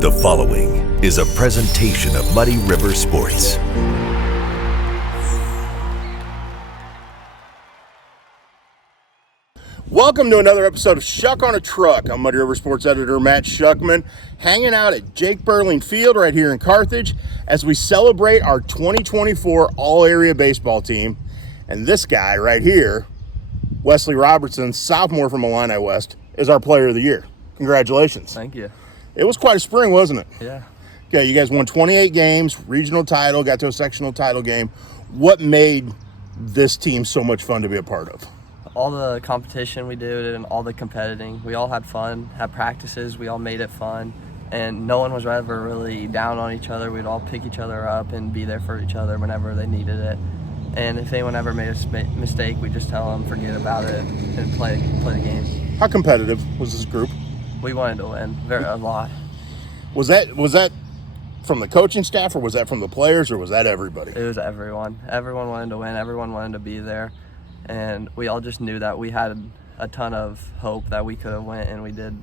The following is a presentation of Muddy River Sports. Welcome to another episode of Schuck on a Truck. I'm Muddy River Sports editor Matt Schuckman, hanging out at Jake Burling Field right here in Carthage as we celebrate our 2024 All-Area Baseball team. And this guy right here, Wesley Robertson, sophomore from Illini West, is our Player of the Year. Congratulations. Thank you. It was quite a spring, wasn't it? Yeah. Okay, you guys won 28 games, regional title, got to a sectional title game. What made this team so much fun to be a part of? All the competition we did and all the competing. We all had fun, had practices. We all made it fun. And no one was ever really down on each other. We'd all pick each other up and be there for each other whenever they needed it. And if anyone ever made a mistake, we just tell them, forget about it, and play the game. How competitive was this group? We wanted to win a lot. Was that from the coaching staff, or was that from the players, or was that everybody? It was everyone. Everyone wanted to win. Everyone wanted to be there. And we all just knew that we had a ton of hope that we could have went, and we did.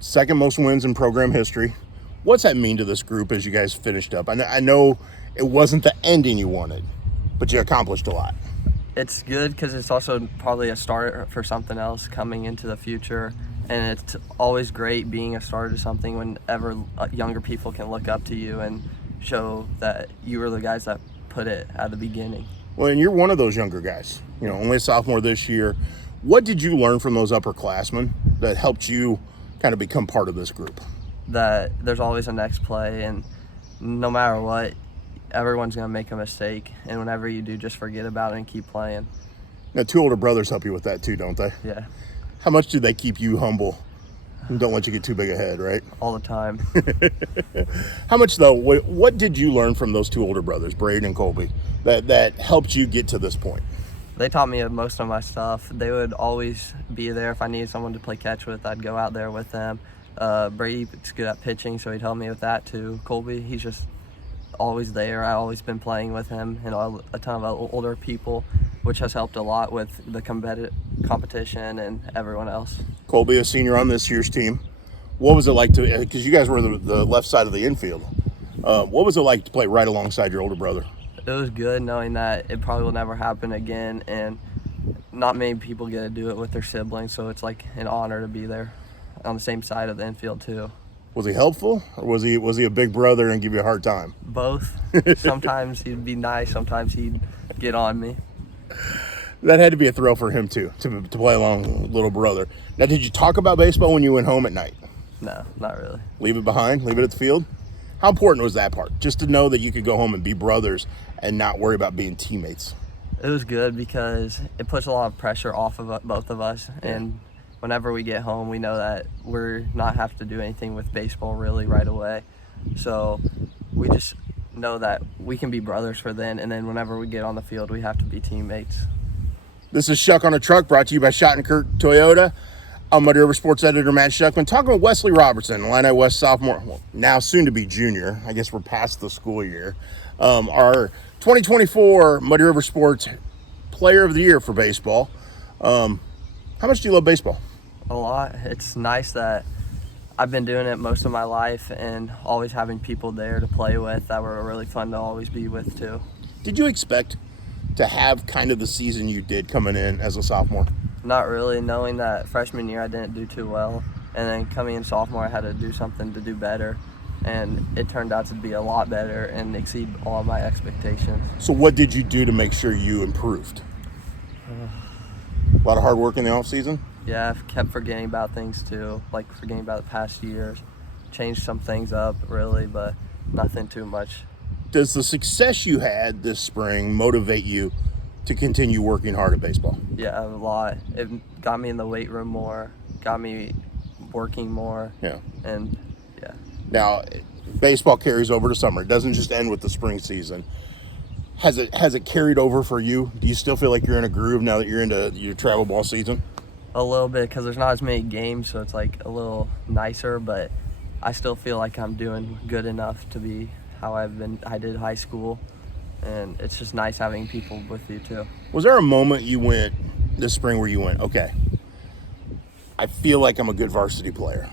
Second most wins in program history. What's that mean to this group as you guys finished up? I know it wasn't the ending you wanted, but you accomplished a lot. It's good because it's also probably a start for something else coming into the future. And it's always great being a start to something whenever younger people can look up to you and show that you were the guys that put it at the beginning. Well, and you're one of those younger guys, only a sophomore this year. What did you learn from those upperclassmen that helped you kind of become part of this group? That there's always a next play, and no matter what, everyone's going to make a mistake. And whenever you do, just forget about it and keep playing. Now, two older brothers help you with that too, don't they? Yeah. How much do they keep you humble and don't let you get too big ahead, right? All the time. How much, though, what did you learn from those two older brothers, Braden and Colby, that helped you get to this point? They taught me most of my stuff. They would always be there. If I needed someone to play catch with, I'd go out there with them. Brady's good at pitching, so he'd help me with that too. Colby, he's just always there. I've always been playing with him and a ton of older people, which has helped a lot with the competition and everyone else. Colby, a senior on this year's team. What was it like to, because you guys were the left side of the infield, what was it like to play right alongside your older brother? It was good knowing that it probably will never happen again, and not many people get to do it with their siblings, so it's like an honor to be there on the same side of the infield too. Was he helpful, or was he a big brother and give you a hard time? Both. Sometimes he'd be nice, sometimes he'd get on me. That had to be a thrill for him too, to play along little brother. Now, did you talk about baseball when you went home at night? No, not really. Leave it behind? Leave it at the field? How important was that part? Just to know that you could go home and be brothers and not worry about being teammates. It was good because it puts a lot of pressure off of both of us, and whenever we get home, we know that we're not have to do anything with baseball really right away. So we just know that we can be brothers for then, and then whenever we get on the field, we have to be teammates. This is Schuck on a Truck, brought to you by Schottenkirk Toyota. I'm Muddy River Sports editor Matt Schuckman, talking with Wesley Robertson, Illini West sophomore, now soon to be junior. I guess we're past the school year. Our 2024 Muddy River Sports Player of the Year for baseball. How much do you love baseball? A lot. It's nice that I've been doing it most of my life and always having people there to play with that were really fun to always be with too. Did you expect to have kind of the season you did coming in as a sophomore? Not really, knowing that freshman year I didn't do too well, and then coming in sophomore I had to do something to do better, and it turned out to be a lot better and exceed all of my expectations. So what did you do to make sure you improved? A lot of hard work in the off season? Yeah, I've kept forgetting about things too, like forgetting about the past years. Changed some things up really, but nothing too much. Does the success you had this spring motivate you to continue working hard at baseball? Yeah, a lot. It got me in the weight room more, got me working more. Yeah. And yeah. Now, baseball carries over to summer. It doesn't just end with the spring season. Has it carried over for you? Do you still feel like you're in a groove now that you're into your travel ball season? A little bit, because there's not as many games, so it's like a little nicer, but I still feel like I'm doing good enough to be how I did high school, and it's just nice having people with you too. Was there a moment you went this spring where you went, okay, I feel like I'm a good varsity player?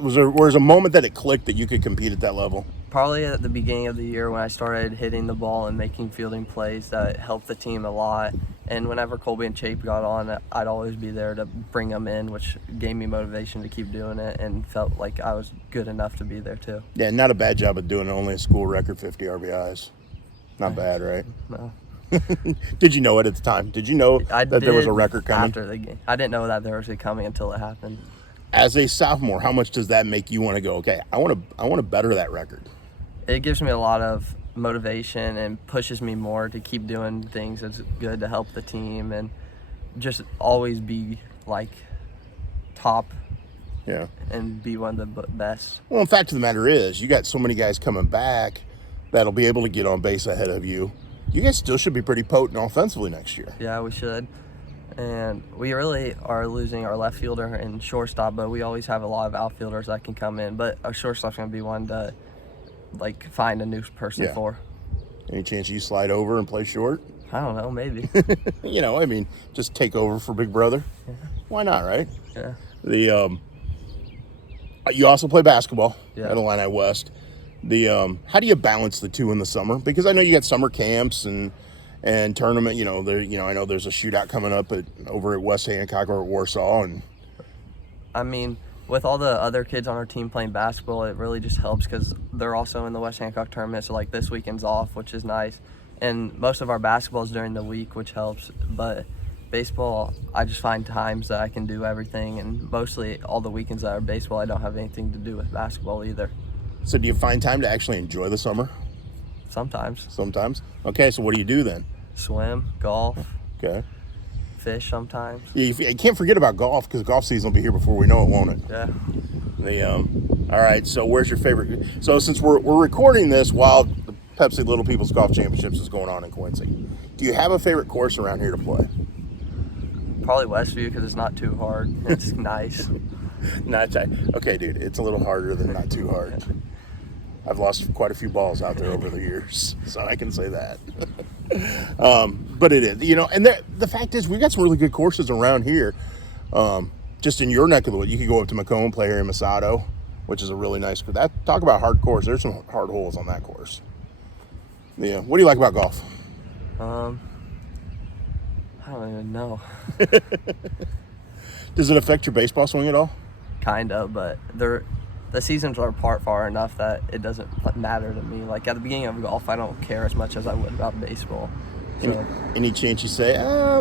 Was there a moment that it clicked that you could compete at that level? Probably at the beginning of the year when I started hitting the ball and making fielding plays that helped the team a lot. And whenever Colby and Chape got on, I'd always be there to bring them in, which gave me motivation to keep doing it and felt like I was good enough to be there too. Yeah, not a bad job of doing it. Only a school record 50 RBIs. Not bad, right? No. Did you know it at the time? Did you know that there was a record coming? After the game. I didn't know that there was a coming until it happened. As a sophomore, how much does that make you want to go, okay, I want to better that record? It gives me a lot of motivation and pushes me more to keep doing things that's good to help the team and just always be like top. Yeah. And be one of the best. Well, in fact of the matter is, you got so many guys coming back that'll be able to get on base ahead of you. You guys still should be pretty potent offensively next year. Yeah, we should. And we really are losing our left fielder and shortstop, but we always have a lot of outfielders that can come in. But our shortstop's going to be one to, like, find a new person for. Any chance you slide over and play short? I don't know, maybe. Just take over for Big Brother. Yeah. Why not, right? Yeah. You also play basketball at Illini West. How do you balance the two in the summer? Because I know you got summer camps and tournament. I know there's a shootout coming up over at West Hancock or at Warsaw. And I mean, with all the other kids on our team playing basketball, it really just helps because they're also in the West Hancock tournament. So like this weekend's off, which is nice. And most of our basketball is during the week, which helps. But baseball, I just find times that I can do everything. And mostly all the weekends that are baseball, I don't have anything to do with basketball either. So do you find time to actually enjoy the summer? Sometimes. Okay, so what do you do then? Swim, golf. Okay. Fish sometimes. You can't forget about golf because golf season will be here before we know it, won't it? Yeah. All right, so where's your favorite? So since we're recording this while the Pepsi Little People's Golf Championships is going on in Quincy, do you have a favorite course around here to play? Probably Westview because it's not too hard. It's nice. Okay, dude, it's a little harder than not too hard. I've lost quite a few balls out there over the years, so I can say that. But it is, and the fact is, we've got some really good courses around here. Just in your neck of the woods, you could go up to Macomb, play here in Masato, which is a really nice. Talk about hard course. There's some hard holes on that course. Yeah. What do you like about golf? I don't even know. Does it affect your baseball swing at all? Kind of, but the seasons are apart far enough that it doesn't matter to me. Like at the beginning of golf, I don't care as much as I would about baseball. So, any chance you say,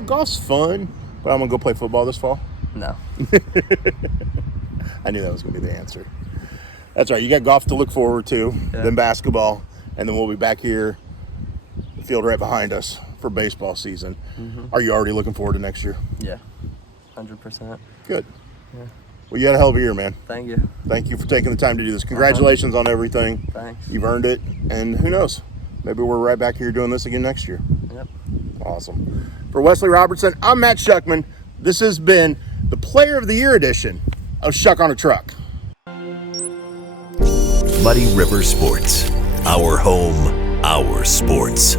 golf's fun, but I'm going to go play football this fall? No. I knew that was going to be the answer. That's right. You got golf to look forward to, then basketball, and then we'll be back here, the field right behind us, for baseball season. Mm-hmm. Are you already looking forward to next year? Yeah, 100%. Good. Yeah. Well, you had a hell of a year, man. Thank you. Thank you for taking the time to do this. Congratulations on everything. Thanks. You've earned it, and who knows? Maybe we're right back here doing this again next year. Yep. Awesome. For Wesley Robertson, I'm Matt Schuckman. This has been the Player of the Year edition of Schuck on a Truck. Muddy River Sports. Our home, our sports.